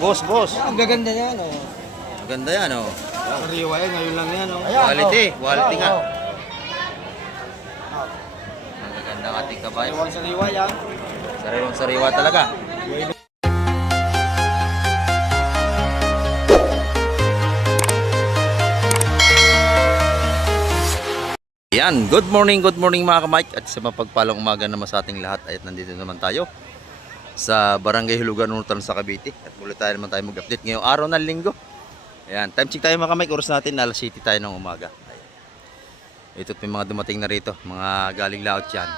Boss. Ang gaganda niya, no? Maganda yan, oh. Sariwa yan, ngayon lang yan, no? Quality nga. Ang gaganda ng ating kabayo. Sariwa yan. Sariwang-sariwa talaga. Yan, good morning mga kamike. At sa mapagpalang umaga naman sa ating lahat. At nandito naman tayo sa Barangay Hulugan, Unutan sa Cavite. At muli tayo naman tayo mag-update ngayong araw ng linggo. Ayan, time check tayo mga kamike. Oras natin, alas 7 tayo ng umaga. Ayan. Ito't may mga dumating na rito, mga galing laot yan.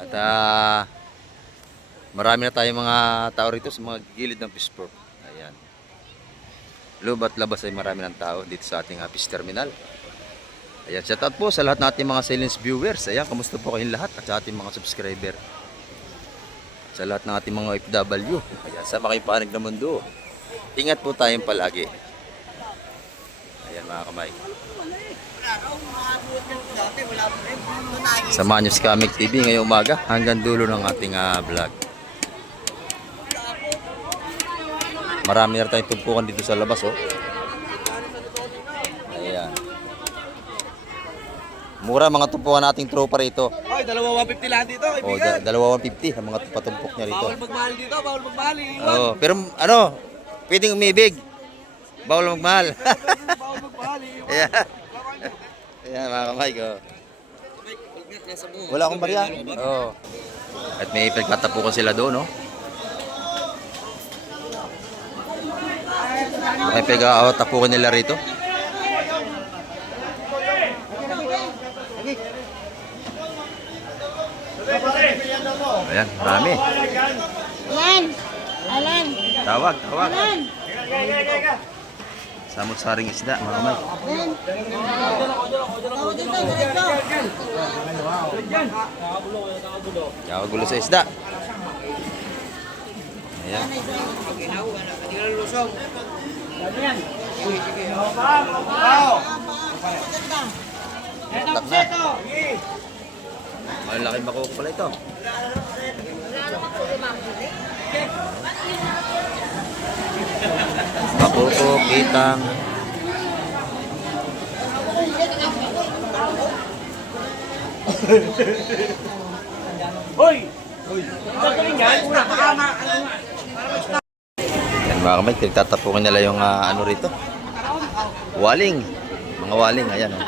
At marami na tayong mga tao rito sa mga gilid ng fish port. Ayan. Loob at labas ay marami ng tao dito sa ating fish terminal. Ayan, shout out po sa lahat nating mga silence viewers. Ayan, kamusta po kayong lahat at sa ating mga subscriber. Sa lahat ng ating mga OFW. Ayan, sa makipanig na mundo. Ingat po tayong palagi. Ayan mga kamay. Samahan nyo si Kamig TV ngayong umaga hanggang dulo ng ating vlog. Marami na tayong tumpukan dito sa labas, oh. Ayan. Mura mga tumpukan nating tropa rito. Ay, dalawa 150 lang dito, kaibigan. O, dalawa 150 ang mga patumpok niya rito. Bawal magmahal dito, bawal magmahal. Oo, pero ano, pwedeng umibig. Bawal magmahal. Bawal magmahal. Ayan. Ayan mga kamay ko. Wala akong barya. Oo. At may pagkatapukan sila doon, no? May pagkatapukan nila rito. Ayan, marami. Alan. Tawag. Samot-saring isda, mga kamay. Tawag gulo sa isda. Ayan. Tatak na. Malaki makukuk pala ito. Makukuk, kitang. Yan mga kamay, tinatatapukin nila yung ano rito. Waling. Mga waling, ayan o.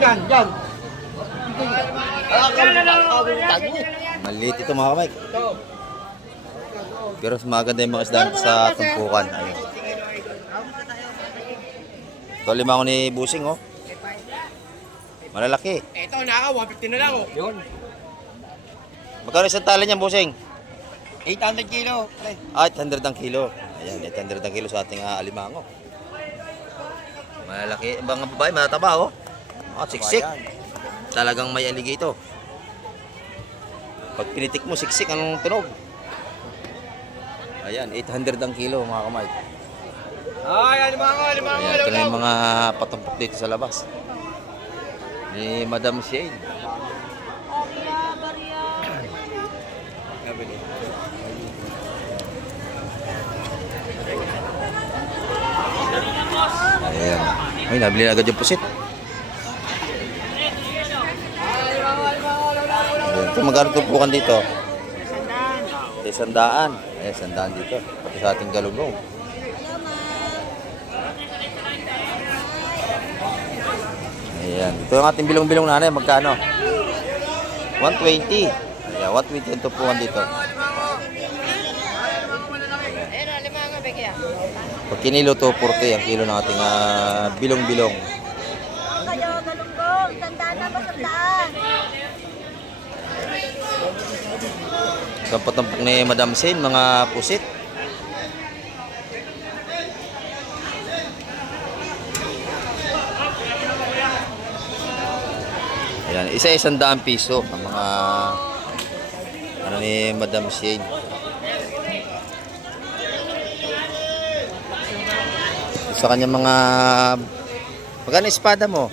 Yan. Maliit ito mga kamay. Pero maganda yung mga isda sa tumpukan. Ayun. Ito limango ni Busing, oh. Malalaki. Ito, naka 150 na lang, oh. Yun. Magkano isang tala niyan, Busing? 800 kilo. 800 ang kilo. Ayan, 800 ang kilo sa ating alimango. Malalaki. Mga babae, mataba, oh. Siksik. Talagang may alligator. Pag pinitik mo, siksik, anong tunog? Ayan, 800 ang kilo, mga kamay. Ay, limango. Ayan, ito na yung mga patumpok dito sa labas. Ni Madam Shane. Ayan. Ay, nabili na agad yung pusit. Ayan. Ito, magkano tumpukan dito? 100. Ayan, 100 dito. Pati sa ating galunggong. Ayan. Ito yung ating bilong-bilong nanay. Magkano? 120. Ayan, 120 ang tumpukan dito. Pag kinilo, 240 ang kilo ng ating bilong-bilong. Kayo, galunggong. Tandaan na ba tandaan? Sa patumpok ni Madam Shane, mga pusit. Ayan, isa-100 piso ang mga ano ni Madam Shane. Sa kanyang mga magkano espada mo?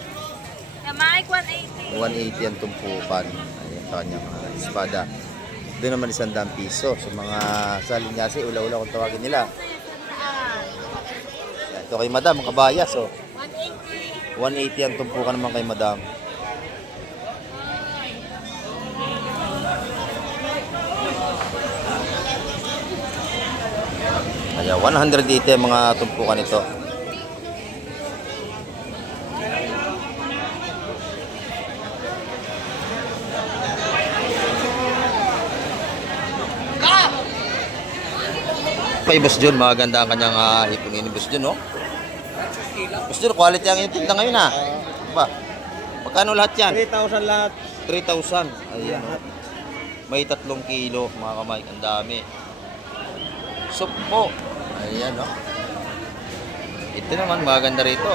Kamay, 180. 180 ang tumpukan. Ayan, sa kanyang espada. Doon naman 100 piso. So mga salinyasi, ula-ula kung tawagin nila. Yan, ito kay madam, ang kabayas. Oh. 180 ang tumpukan naman kay madam. Kaya 180 ang mga tumpukan nito. Kay Boss John, maganda ang kanyang hipunin ni Boss John, no? Boss John, quality ang yung tinda ngayon, ha? Ba? Magkano lahat yan? 3,000 lahat. 3,000. Ayan, no? May 3 kilo, mga kamay. Ang dami. Soup po. Ayan, no? Ito naman, maganda rito.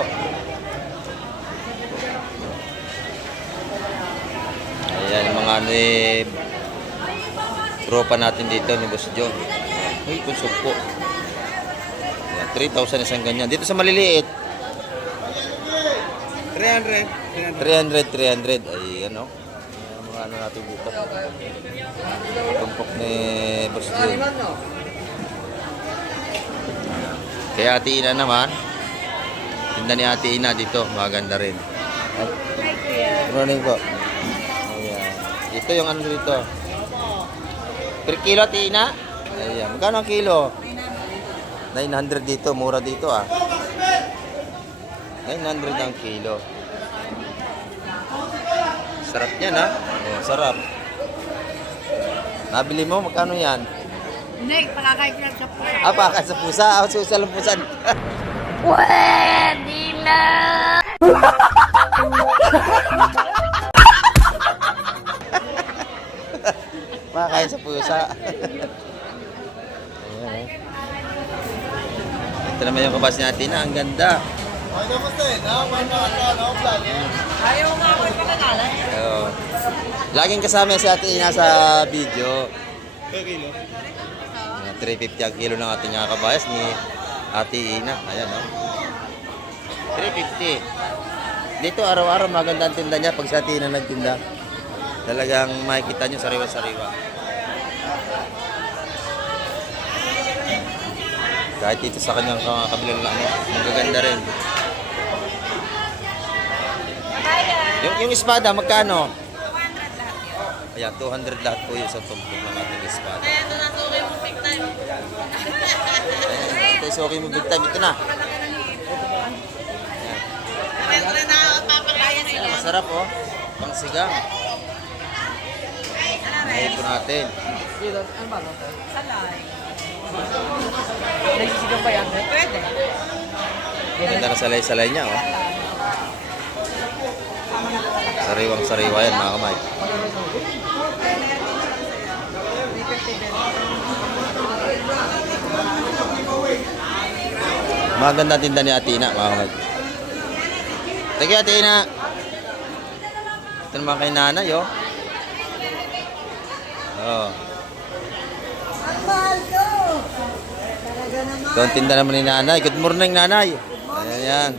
Ayan, yung mga tropa natin dito ni Boss John. Uy, kung soup po. Ayan, 3,000 isang ganyan. Dito sa maliliit, 300. 300. Ayan, no? Ayan, mga ano natin dito. Tumpok ni Boss John. Kaya Ate Ina naman, tinda ni Ate Ina dito, maganda rin. Good morning po. Ayan. Ito yung ano dito. Per kilo, Ate Ina? Ayan. Magkano ang kilo? 900 dito, mura dito ah. 900 ang kilo. Sarap yan ha? Oh, sarap. Nabili mo, magkano yan? Hindi, pakakain ko lang sa pusa. Pakakain sa pusa? Susa lang pusan. Pwede na! Pakakain sa pusa. Ayan, ito naman yung kabas natin na, ang ganda. Ayaw nga ako ipakakala. Oo. Laging kasama si Ate Ina sa video. Per kilo. 350 ang kilo ng ating kabayas ni Ate Ina. Ayan, no? 350. Dito araw-araw maganda ang tinda niya pag si Ate Ina nagtinda. Talagang makikita nyo sariwa-sariwa. Kahit dito sa kanyang kabilang ano, magaganda rin. Yung espada, magkano? 200 lahat yun. Ayan, 200 lahat po yung sa tumpok ng ating espada. Kaya ito nasuki mo big time. Ayan, ito is okay mo big time. Ito na. Kaya ito na nakakapapakaya sila. Masarap oh. Pangsigang. Ngayon po natin. Salay. Nagsisigaw ba yan? Pwede. Ganda na salay-salay niya oh. Sariwang sariwa yan mga kamay. Maganda tinda ni Ate Ina mga kamay. Thank you Ate Ina. Ito naman kay nanay oh. Oh. Ang mahal ko. Talaga naman. Ito ang tinda naman ni nanay. Good morning nanay. Ayan yan.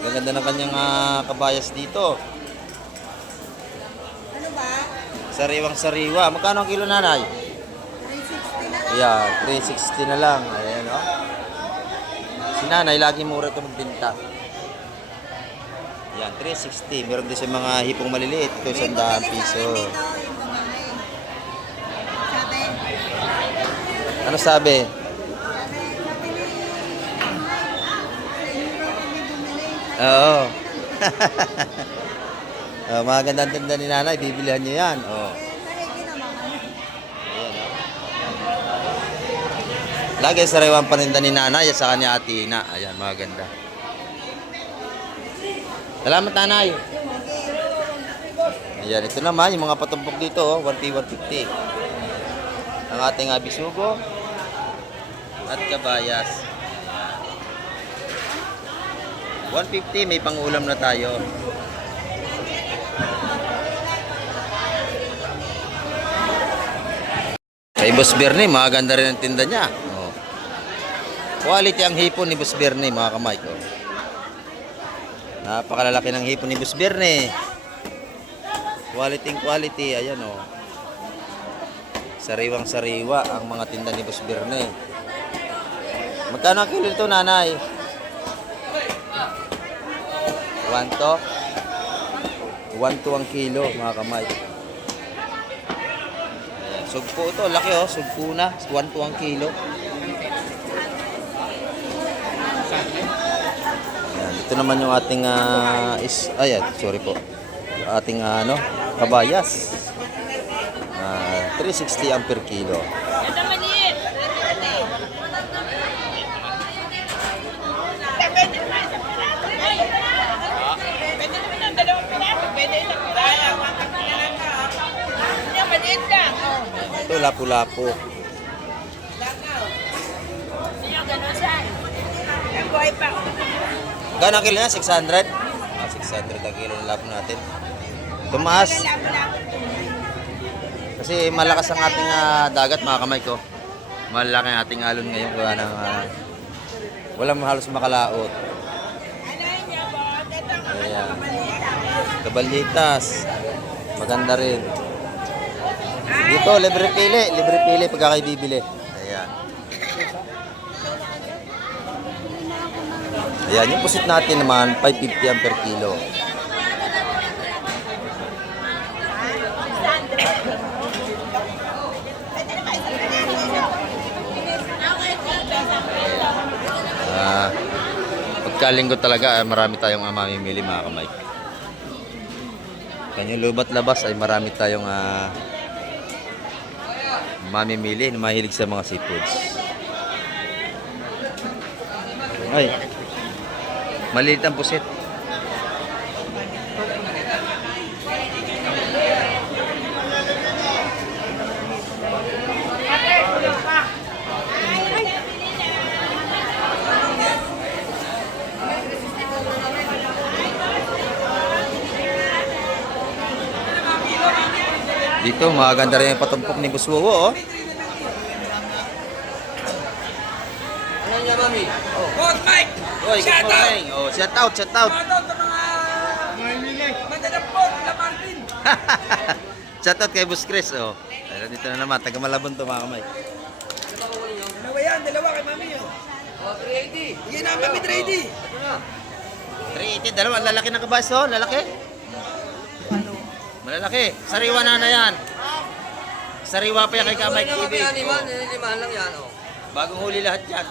Ang ganda ng kanyang kabayas dito. Ano ba? Sariwang sariwa. Magkano ang kilo nanay? 360 na lang. Yeah, 360 na lang. Ayan oh. Si nanay lagi mura ito magbinta. Yan, 360. Meron din sa mga hipong maliliit. Ito 100 piso. Ano sabi? Oo. Oh, magandang tinda ni nanay, bibilihan niyo yan. Oh. Ayan, oh. Lagi sariwang paninda ni nanay at saka ni Ate Ina. Ayan, maganda. Salamat nanay. Ayan, ito naman yung mga patumpok dito, oh, 1P 150. Ang ating bisugo at kabayas. 150, may pangulam na tayo. Kay Boss Bernie, maganda rin ang tinda niya. Oh. Quality ang hipon ni Boss Bernie, mga kamay ko. Napakalalaki ng hipon ni Boss Bernie. Quality, ayan oh. Sariwang sariwa ang mga tinda ni Boss Berne. Magkano ang kilo nito, nanay? 1 to? 1 to ang kilo, mga kamay. Ayan, sugpo ito, laki oh, sugpo na. 1 to ang kilo. Ayan, ito naman yung ating sorry po. Ating kabayas. 360 ang per kilo. Ito lapu-lapu. Gano'n ang kilo na? 600? 600 ang kilo ng lapu natin. Tumaas. Kasi malakas ang ating dagat, mga kamay ko. Malaki ang ating alon ngayon. Kaya nang walang halos makalaot. Ayan. Kabalitas. Maganda rin. Dito, libre pili pagka kayo bibili. Ayan. Ayan, yung pusit natin naman, 550 ang per kilo. Pagkalinggo talaga, marami tayong mamimili, mga kamay. Kanyang lubat labas ay marami tayong mamimili na mahilig sa mga seafoods. Ay, maliit ang pusit. Dito, maganda rin yung patumpok ni Buswowo, oh. Ano niya, mami? Oh. Good, Mike! Oy, good morning. Oh, shout out. Shout out sa mga... Mandadampot, La Martin! Shout out kay Boss Chris, oh. Ayun, dito na naman, taga Malabon to, mga kamay. Dalawa yan, dalawa kay mami, oh. 380. Yan na, mami, 380. Ito na. 380, dalawa. Lalaki ng kabas, oh. Lalaki. Malalaki. Sariwa na yan. Sariwa pa yan kay Kamay TV. Limahan lang yan, oh. Bagong huli lahat yan.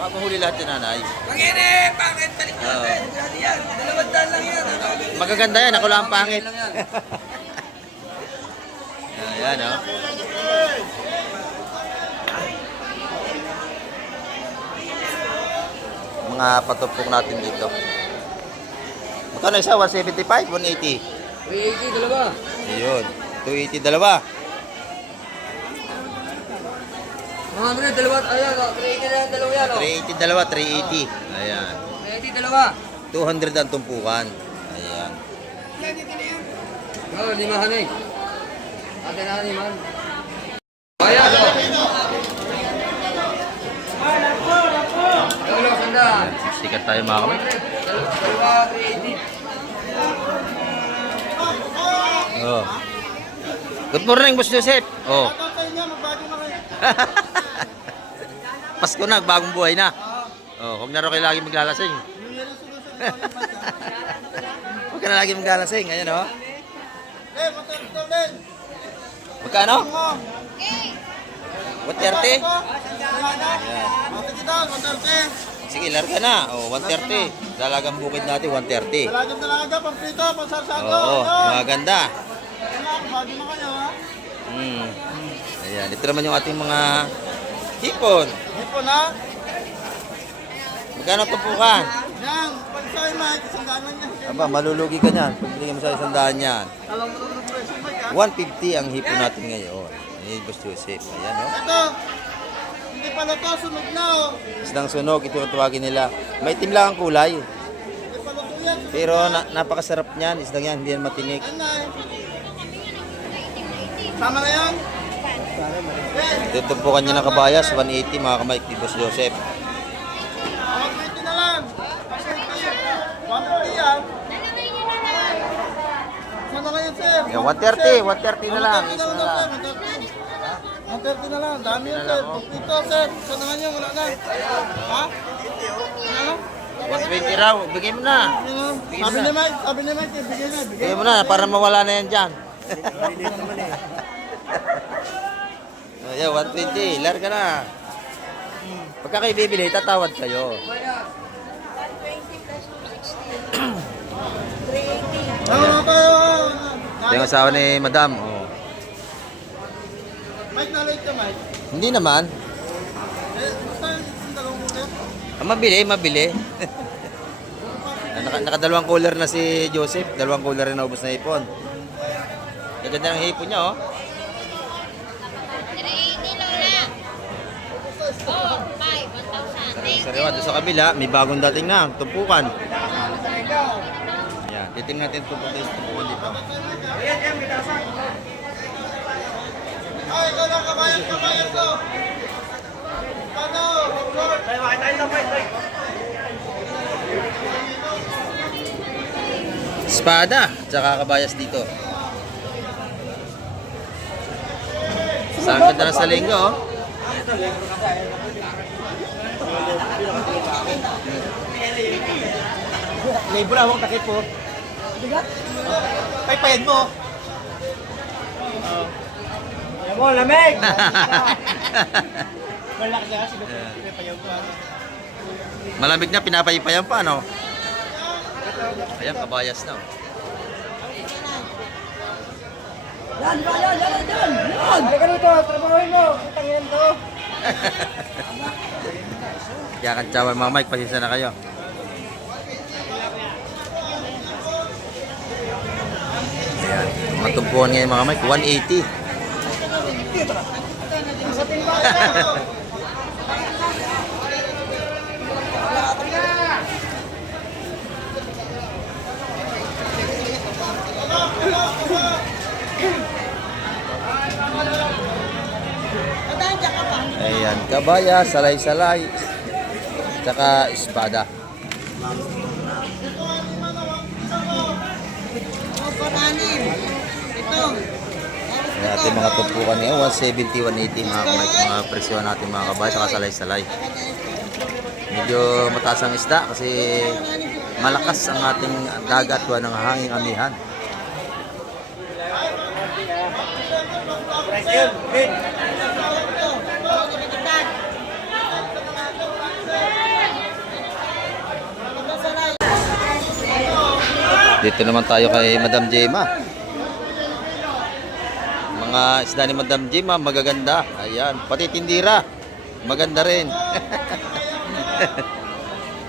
Bagong huli lahat yan, nanay. Pangine! Pangit! Balik natin! Yan, 200 lang yan. Magaganda yan. Ako lang ang pangit. Ayan, oh. Mga patupok natin dito. Magkano isa? 175? 180? 380, dalawa. Ayun. 280, dalawa. Mga bro, dalawa. Ayan, 380 na yan, dalawa yan, oh. 380, dalawa. 380. Ayan. 380, dalawa. 200 ang tumpukan. Ayan. Oo, limahan eh. Ate na, limahan. Ayan, oh. Dalawa, sandaan. Sikat tayo, mga kamay. Dalawa, 380. Oh. Good morning, Boss Joseph. Oh. Pasko na, bagong buhay na. Oh, huwag na rin kayo lagi maglalasing. Huwag ka na lagi maglalasing. Ayan, oh. Magkano? 130? Ayan. Sige, larga na. Oh, 130. Dalagang bukid natin, 130. Dalaga, pamprito, pansarsago. Oo, maganda. Ayan, ito naman yung ating mga hipon. Hipon, ha? Magkano tumpukan? Yan, pansay, Mike. Isandaan lang yan. Aba, malulugi ka niyan. Pag binigyan mo sa 100 yan. Alam mo naman ang presyo, Mike, ha? 150 ang hipon natin ngayon. Ini Boss Joseph. Ayan, oh. Ito, hindi pala to, sunog na, oh. Isdang sunog, ito yung tawagin nila. May itim lang ang kulay. Hindi pala to yan. Pero napakasarap niyan. Isdang yan, hindi yan matinik. Yan na, eh. Tama na yan? Tutumpukan niya ng kabayas, 180 mga kamay ni Boss Joseph. 120 na lang. Kasi kayo, 150 yan. Saan na kayo, sir? Yan, 130. 130 na lang. Isa na lang. 130 na lang, dami yun, sir. Ito, sir. Ito naman yun, wala na. Ha? Ano? 120 raw. Bigay mo na. Sabi ni Mike, bigyan na. Bigay mo na para mawala na yan dyan. Ayan, 120. Larga na. Pagka kayo bibili, tatawad kayo. 120 plus 260. 380. Oo, kayo. Ito yung asawa ni Madam. Oh. Mike, nalate ka, Mike. Hindi naman. Basta yung dalawang mo, sir. Mabili. Nakadalawang cooler na si Joseph. Dalawang cooler na naubos na hipon. Gaganda ng hipon niya, oh. 380 Lola. Oh, 5, 1,000. Sariwa, doon sa kabila, may bagong dating na. Tumpukan. Yan, titingnan natin tumpukan dito. Ay, ikaw lang, kabayan ko. Ano? Espada, tsaka kabayas dito. Saan ganda na sa linggo, oh. Labor awang takip po. Paypayad mo. Alam mo, lamig! Malaki siya kasi pinapayaw ko. Malamig na, pinapaypayan pa, no? Ayan, kabayas na, oh. Yan! Halika rito, trabahoin mo. Utang yan to. Kaya kantsawan mga Mike, pasensya na kayo. Ayan, matumpuan ngayon mga Mike, 180. Ayan, kabaya, salay-salay, tsaka espada. Ayan, ating mga tumpukan ngayon, 170, 180 mga presyo natin mga kabaya, saka salay-salay. Medyo mataas ang isda kasi malakas ang ating dagat wa ng hanging amihan. Dito naman tayo kay Madam Jema. Mga isda ni Madam Jema magaganda. Ayan, pati tindira maganda rin.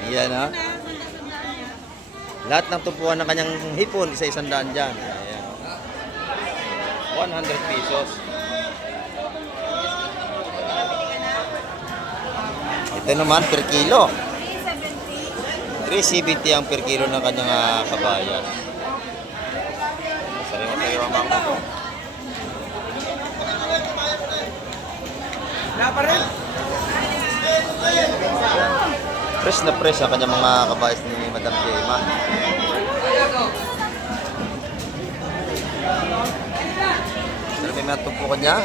Ayan, ha. Lahat ng tumpuan ng kanyang hipon, isa-100 dyan. Ayan. 100 pesos. Ito naman per kilo. 370 ang per kilo ng kanyang kabayan. Sariwa-sariwa mga ko. Wala pa rin. Fresh na fresh ang kanyang mga kabayas ni Madam Jema. Pero may mga tumpukan niya.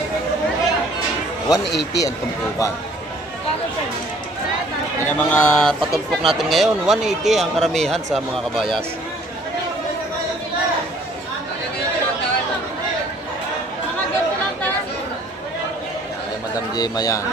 180 ang tumpukan. Yan ang mga patumpok natin ngayon. 180 ang karamihan sa mga kabayas. Ay, Madam Jema yan.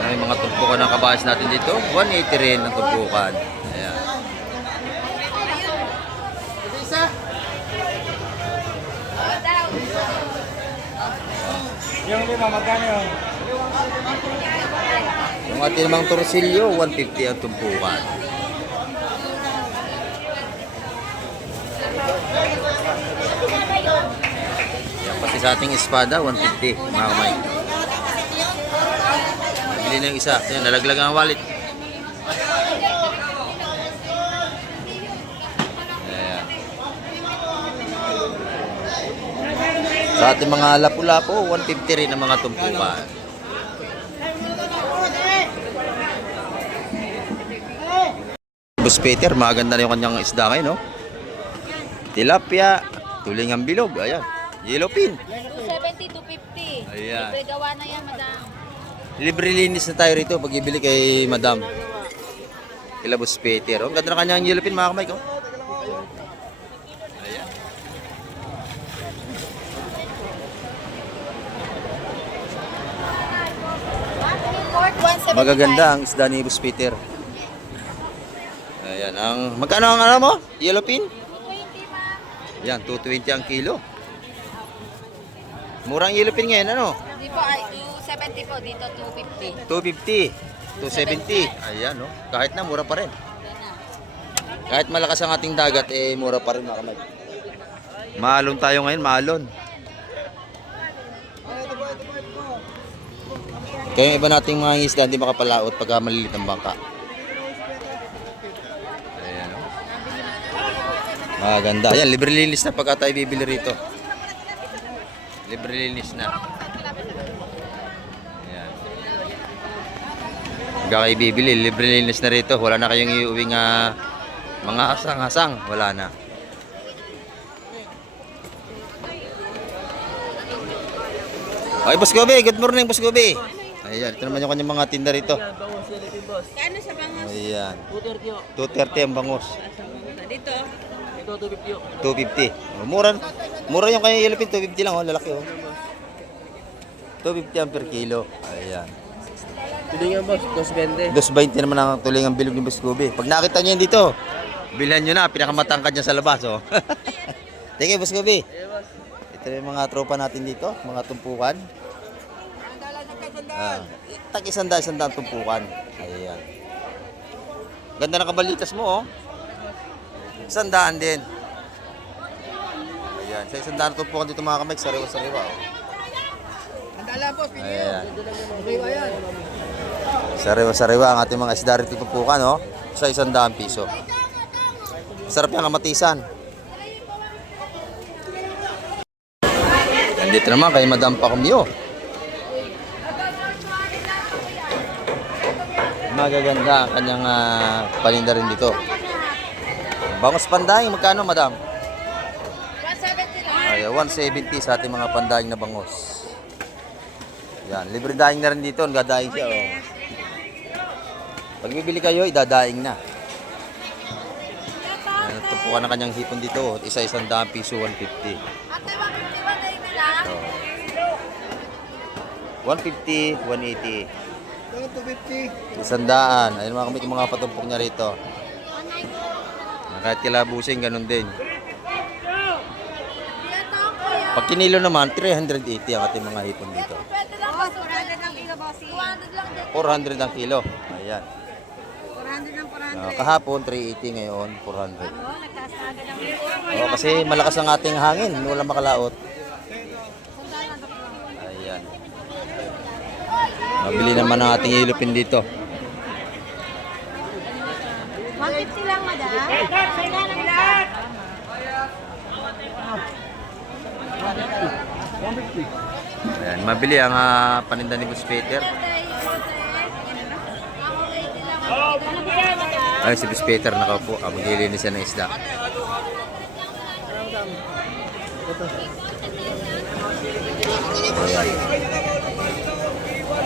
Ay, mga tumpukan ng kabayas natin dito. 180 rin ang tumpukan. Ayan. Yung lima, magkano yun? Yung ating namang torsilyo, 150 ang tumpukan. Yan, pati sa ating espada, 150 mga kamay. Bili na yung isa. Yan, nalaglag ang wallet. Ayan. Sa ating mga lapu-lapu, 150 rin ang mga tumpukan. Boss Peter, maganda na yung kanyang isda ngayon, no? Tilapia, tulingang bilog, ayan. Yellowfin. 270, 250. Ayan. Libre gawa na yan, madam. Libre linis na tayo rito pag ibili kay Madam. Kila Boss Peter. Ang ganda na kanyang yellowfin, mga kamay ko. Ayan. Port 175. Magaganda ang isda ni Boss Peter. Ayan, magkano ang ano mo? Yellowfin? 220, ma'am. Yan, 220 ang kilo. Murang yellowfin ngayon, ano? Di po, ay 270 po. Dito, 250. 250, 270. Ayan, no? Kahit na, mura pa rin. Kahit malakas ang ating dagat, eh, mura pa rin, mga kamay. Maalon tayo ngayon, maalon. Kaya yung iba nating mga isda, hindi makapalaot pagka malilit ang bangka. Ayan, no? Maganda. Ayan, libre linis na pagka tayo bibili rito. Libre linis na. Ayan. Pagka kayo bibili, libre linis na rito. Wala na kayong iuwing mga asang-asang. Wala na. Okay, Boss Gobe. Good morning, Boss Gobe. Ayan, ito naman yung kanyang mga tinda rito. Kano sa bangos? Ayan. 230 ang bangus. Dito. 250. Oh, mura yung kanyang yellowfin, 250 lang, oh, lalaki, oh. 250 ang per kilo. Ayan. Tulingan boss, 220. 220 naman ang tulingang bilog ni Boss Gobe. Pag nakita niyo yan dito, bilhan niyo na, pinakamatangkad niya sa labas, oh. Thank you, Boss Gobe. Ito yung mga tropa natin dito, mga tumpukan. Tag-isandaan tumpukan. Ayan. Ganda ng kabalitas mo, oh. 100 din. Ayan. Sa 100 tumpukan dito, mga kamay, sariwa-sariwa, oh. Andala boss, pinyo. Ayan. Sariwa yan. Sariwa-sariwa ang ating mga isda rito tumpukan, oh. Sa 100 piso. Sarap yung kamatisan. Nandito naman kay Madam Pacomio. Magaganda ang kanyang paninda rin dito. Bangus pandaing, magkano, Madam? 170 lang. Ay, 170 sa ating mga pandaing na bangus. Yan, libre daing na rin dito, gadaing siya, oh. Pag bibili kayo, idadaing na. Yan, tupukan na kanyang hipon dito, oh. Isa 100 piso, 150. Ate, 151 na yun lang. So, 150, 180. 250. 100. Ayun mga kamit yung mga patumpok niya rito. Kahit kilabusing, ganun din. Pag kinilo naman, 380 ang ating mga hipon dito. 20 lang, boss. 400 lang kilo, boss. 200 lang din. 400 ang kilo. Ayan. 400 lang, 400. Kahapon, 380 ngayon, 400. Oh, nagtaas na agad ang Kasi malakas ang ating hangin. Wala makalaot. Ayan. Mabili naman ang ating yellowfin dito. 150 lang, madam. Ayan, mabili ang paninda ni Boss Peter. Ay, si Boss Peter nakaupo. Maglilinis siya ng isda. Ayan.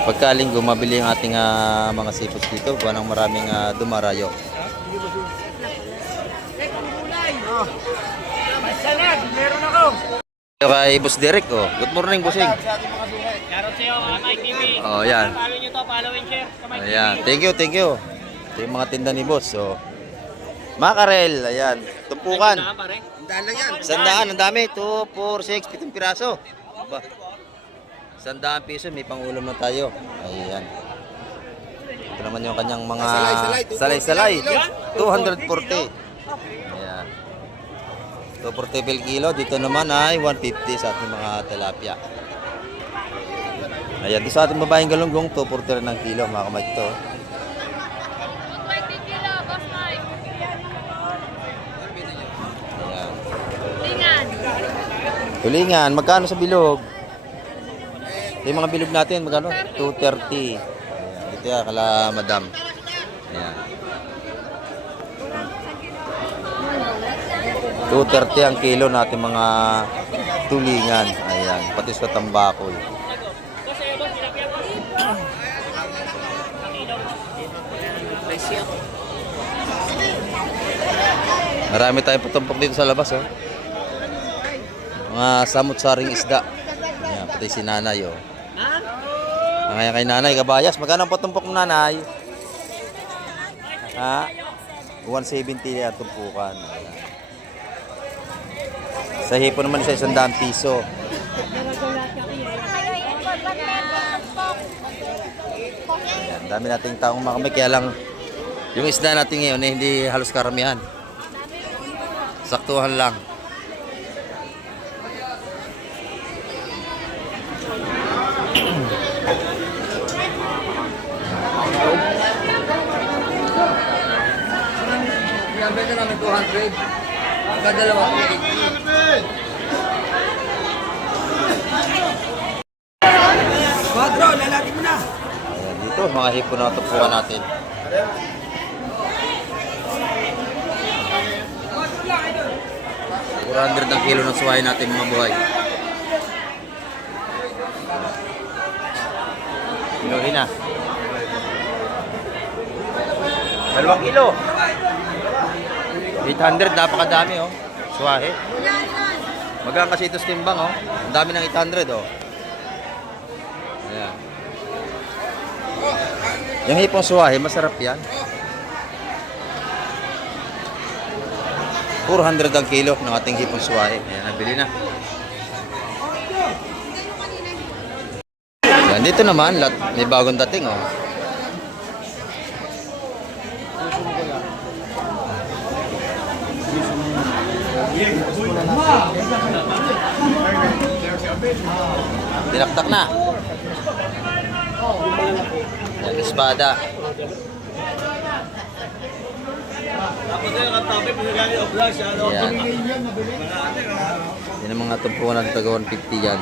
Pagkalinggo, mabili ang ating mga seafoods dito. Buwan ng maraming dumarayo. Kay Boss Derek, oh. Good morning, Bossing. Shoutout sa'yo, Mike TV. Oh, yan. Follow nyo to, follow and share sa Mike Ayan. Thank you, thank you. Ito yung mga tinda ni Boss, oh. Makarel, ayan. Tumpukan. TV. Pare. Andala yan. 100, ang dami. 2, 4, 6, 7 piraso. Aba. 100 piso, may pangulam na tayo. Ayan. Ito naman yung kanyang mga salay-salay. 240. Ayan. 240 per kilo. Dito naman ay 150 sa ating mga tilapia. Ayan, dito sa ating babaeng galunggong, 240 rin ang kilo, mga kamay ito. 20 kilo, boss Mike. Ayan. Lingan. Tulingan, magkano sa bilog? Ito yung mga bilog natin, magkano? 230. Ayan, dito yan, kala madam. Ayan. 230 ang kilo natin mga tulingan. Ayan, pati sa tambakol. Marami tayong putumpok dito sa labas, oh. Mga samut-saring isda. Ayan, pati si nanay, oh. Kaya kay nanay, kabayas. Magkano ang putumpok ng nanay? Ha? 170 yan tumpukan. Ayan. Sa hipo naman isa 100 piso. Ayan, dami nating taong makamay. Kaya lang, yung isda natin ngayon, hindi halos karamihan. Saktuhan lang. Yan, benta namin 200. Ang dalawa, 380. Quadro, lalaki mo na. Ayan, dito, mga hipon na tupukan natin. $400 ang kilo ng suway natin mga buhay. Kilohin na. 2 kilo. 800, napakadami oh. Suwahe. Magaan kasi ito sa timbang oh. Ang dami ng 800 oh. Ayan. Yung hipong suwahe, masarap yan. 400 ang kilo ng ating hipong suwahe. Ayan, nabili na. Ayan, dito naman, may bagong dating oh. Tinaktak na. Yan, espada. Yan. Yan ang mga tumpuan ng taga 150 yan.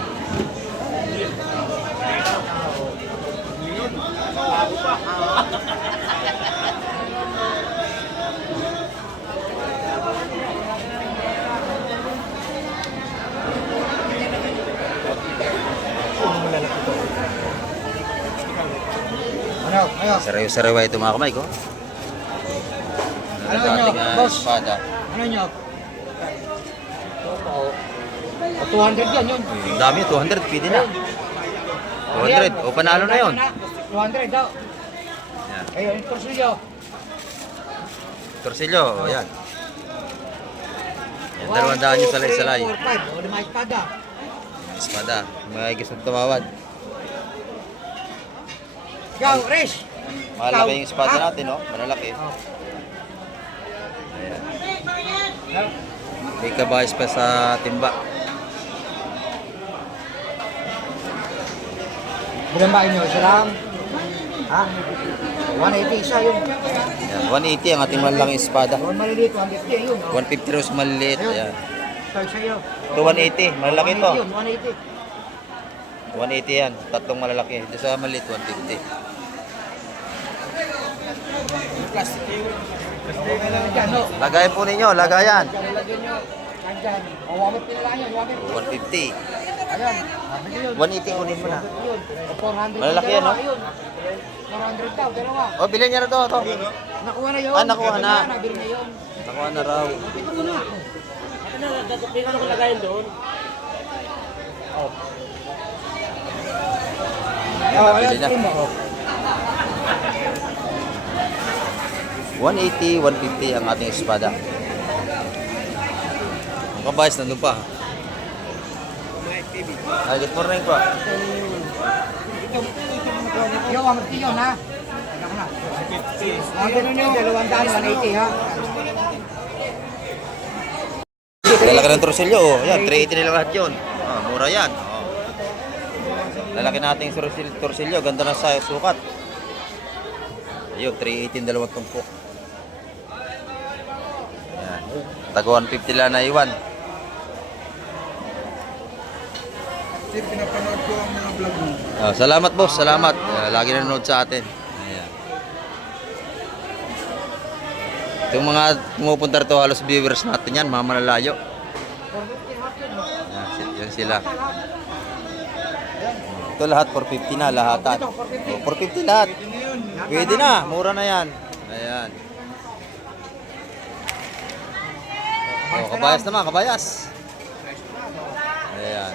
Sarayo-sarayo ito mga kamay ko. Ano nyo, boss? Espada. Ano nyo? 200 yan yun. Ang dami, 200, pwede na. 200, o panalo na yun. 200 daw. Yan. Ayun, yung torsilyo. Torsilyo, o yan. Yan, 200 yung salay-salay. 4, 5, o lima espada. Espada, mga igis na tumawad. Ikaw, Rish. Malaki yung espada natin, no? Malalaki. Ayan. May kabayas pa sa timba. Bulan ba inyo? Isa lang? Ha? 180 isa yun. Ayan, 180 ang ating malaking espada. Yung maliliit, 150 yun. 150 rin sa maliliit. Ayan. Ito sa'yo. Ito 180, malalaki to. 180 yun, 180. 180 yan, tatlong malalaki. Ito sa maliit, 150. Diyan, no? Lagayan po ninyo, lagayan. Lagyan nyo. Nandyan. O, wamot pinala nyo, wamot. 150. Ayan, sabi nyo yun. 180 kunin mo na. Yun. O, 400. Malalaki yan, no? Ayun. 400 daw, dalawa. Oh, bilhin niya na to. Nakuha na yun. Ah, nakuha na. Nabili na yun. Nakuha na raw. Ito mo na. Hindi ka naman lagayin doon. Ayan, nabili na. trim mo. 180, 150 ang ating espada. Ang kabayas nandun pa. Ay, good morning po. Yung wamot yun, ha? Anak na. Ang ganun yun, 200, 180, ha? Lalaki ng torsilyo, oh. Ayan, 380 nila lahat yun. Ah, mura yan. Oh. Lalaki nating torsilyo, ganda na sa sukat. Ayun, 380 dalawang tumpok. Ayan. Taga 150 lang na iwan. Sir, pinapanood ko ang mga vlog mo. Salamat boss, salamat. Lagi nanonood sa atin. Ayan. Itong mga pumupunta rito halos viewers natin yan, mga malalayo. Yan sila. Ito lahat 450 na, lahatan. 450 lahat. Pwede na, mura na yan. Ayan. Kabayas naman, kabayas. Ayan.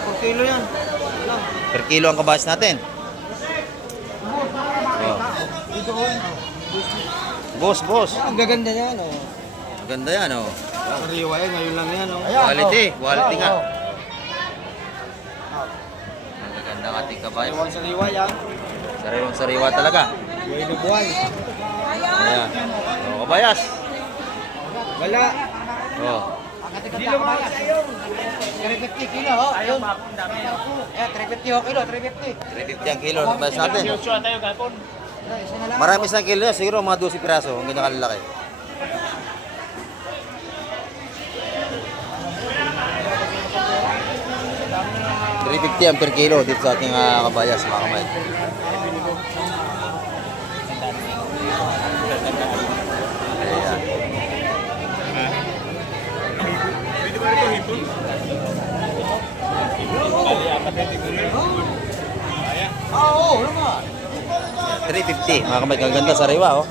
Per kilo yan. Per kilo ang kabayas natin. Boss. Ang gaganda niya, no? Maganda yan, oh. Sariwa yan, ngayon lang yan, no? Quality nga. Ang gaganda ng ating kabayas. Sariwa yan. Sariwang sariwa talaga. Buhay na buhay. Ayan. Kabayas. Wala. Oh. Hindi lumakas sa'yo. 350 kilo, ho? Ayun. 350 ho kilo, 350. 350 ang kilo ng kabayas natin. tayo gapon. Marami sa kilo yan. Siguro mga 12 piraso. Ang ganyan kalalaki. $350 ang per kilo dito sa ating kabayas, mga kamay. Ayan. Oo, naman. 350, mga kamay. Ang ganda sa riwa, oh.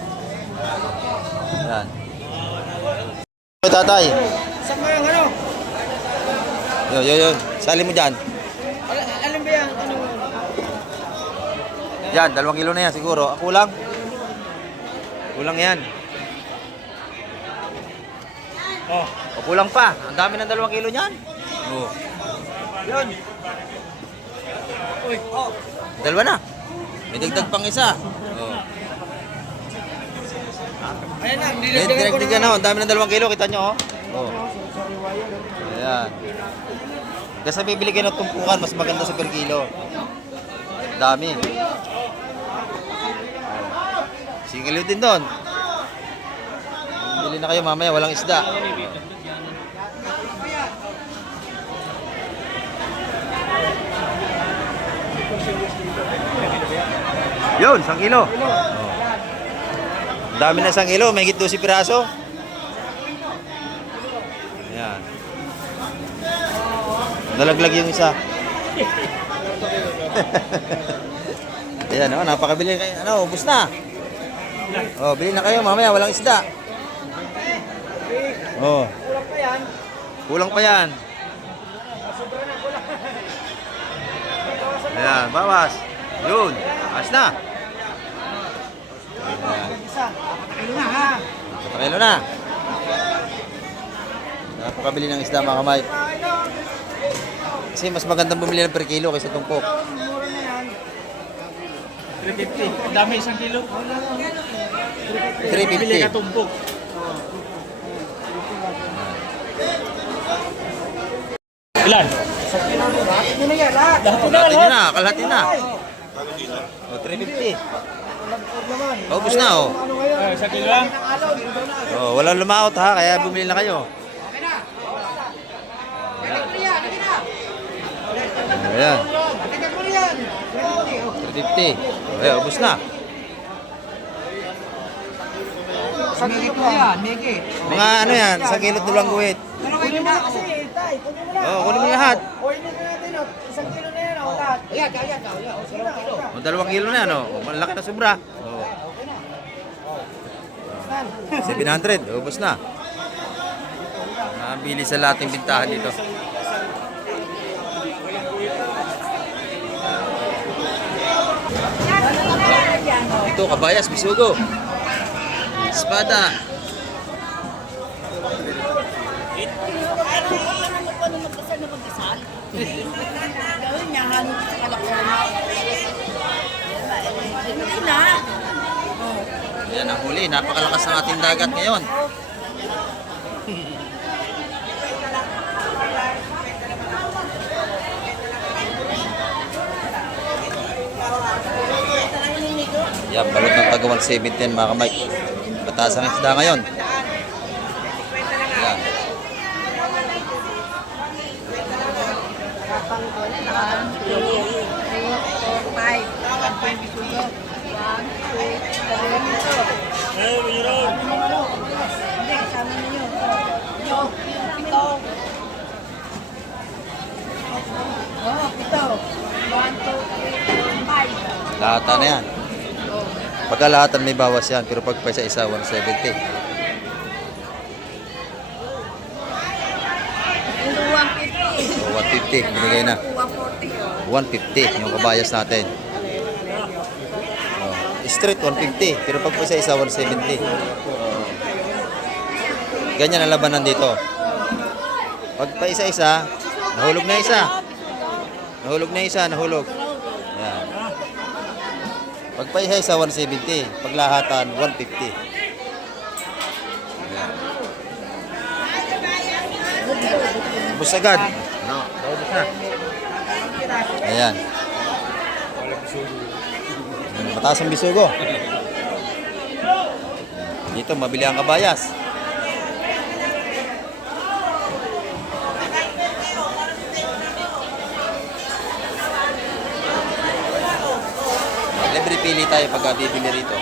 Ayan. Tatay. Saan ba yung ano? Yun. Sali mo dyan. Alam ba yan? Ano? Yan, 2 kilo na yan siguro. Kulang? Kulang yan. Oh. O kulang pa. Ang dami ng 2 kilo niyan. Oh. Yun. Uy, oh. 2 na. May dagdag pang isa. Oh. Ayan na, May dinagdagan ko dinagdagan na. na. Ang dami ng 2 kilo. Kita nyo, oh. Oh. Ayan. Kasi bibili kayo ng tumpukan. Mas maganda sa per kilo. Dami. Single din doon. Bili na kayo mamaya. Walang isda. Yun, 1 kilo. Oh. Dami na 1 kilo, may higit 12 piraso. Ayan. Nalaglag yung isa. Ayan, oh, napakabili kayo. Ano, ubus na. Oh, bili na kayo, mamaya walang isda. Oh. Kulang pa yan. Kulang pa yan. Ayan, bawas. Yun, ayos na. Isa. Kilo na, ha? Pakilo na. Napakabili ng isda, mga kamay. Kasi mas magandang bumili ng per kilo kaysa tungkok. Mura na yan. 350. Ang dami 1 kilo. 350. tumpok. Ilan? Ano na yan, lahat? Kalahati na, kalahati na. O, 350. Paubos na, oh. 1 kilo lang. Oh, walang lumaot ha, kaya bumili na kayo. Ayan. 350. Ayan, ubos na. Megi po yan, Megi. Mga ano yan, 1 kilo tulang guhit. Kunin mo na kasi, tay. Kunin mo na. Oh, kunin mo lahat. Kunin mo natin, 1 kilo na yan, lahat. Ayan. O, 2 kilo na yan, oh. Malaki na sobra. Oh. 700, ubos na. Nabili sa lating bintahan dito. Ito, kabayas, bisugo. Espada. Yan ang huli. Napakalakas ng ating dagat ngayon. Yan, balot ng taga 170 mga kamay. Mataas ang isda ngayon. Yan. pang doon. 1, 2, 3, 4, 5. Ilan po yung bisugo? 1, 2, 3, 4. Eh, mayroon. Hindi, kasama ninyo. Pito. Oh, pito. 1, 2, 3, 4, 5. Lahatan na yan. Pagka lahatan may bawas yan, pero pag pa isa 170. Yung 150. O, 150, binigay na. 140. 150 yung kabayas natin. Straight 150, pero pag pa isa 170. Ganyan ang labanan dito. Pag pa isa-isa, nahulog na isa. Nahulog na isa, nahulog. Ayan. Pag pa isa 170, pag lahatan 150. Ayan. Ubus agad. No, naubos na. Ayan. Mataas ang bisugo. Dito, mabili ang kabayas. Libre pili tayo pagka bibili rito.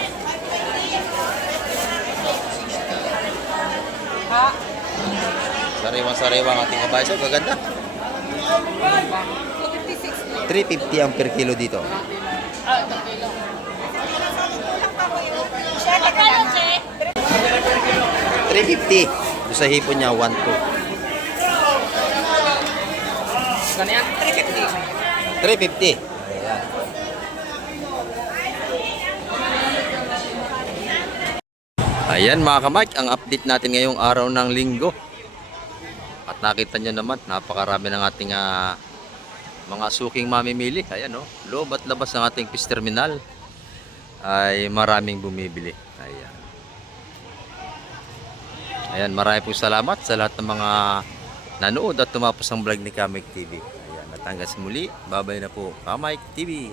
Sariwang-sariwa ang ating kabayas. Oh, gaganda. 350 ang per kilo dito. Siya, taga lang. 350. Doon sa hipon niya, 1-2. Ganyan, 350. 350. Ayan. Ayan mga kamike, ang update natin ngayong araw ng linggo. At nakita nyo naman, napakarami ng ating mga suking mamimili. Ayan o, loob at labas ng ating fish terminal ay maraming bumibili. Ayan. Ayan, marami pong salamat sa lahat ng mga nanood at tumapos ang vlog ni Kamike TV. Ayan, at hanggang sa muli, babay na po Kamike TV.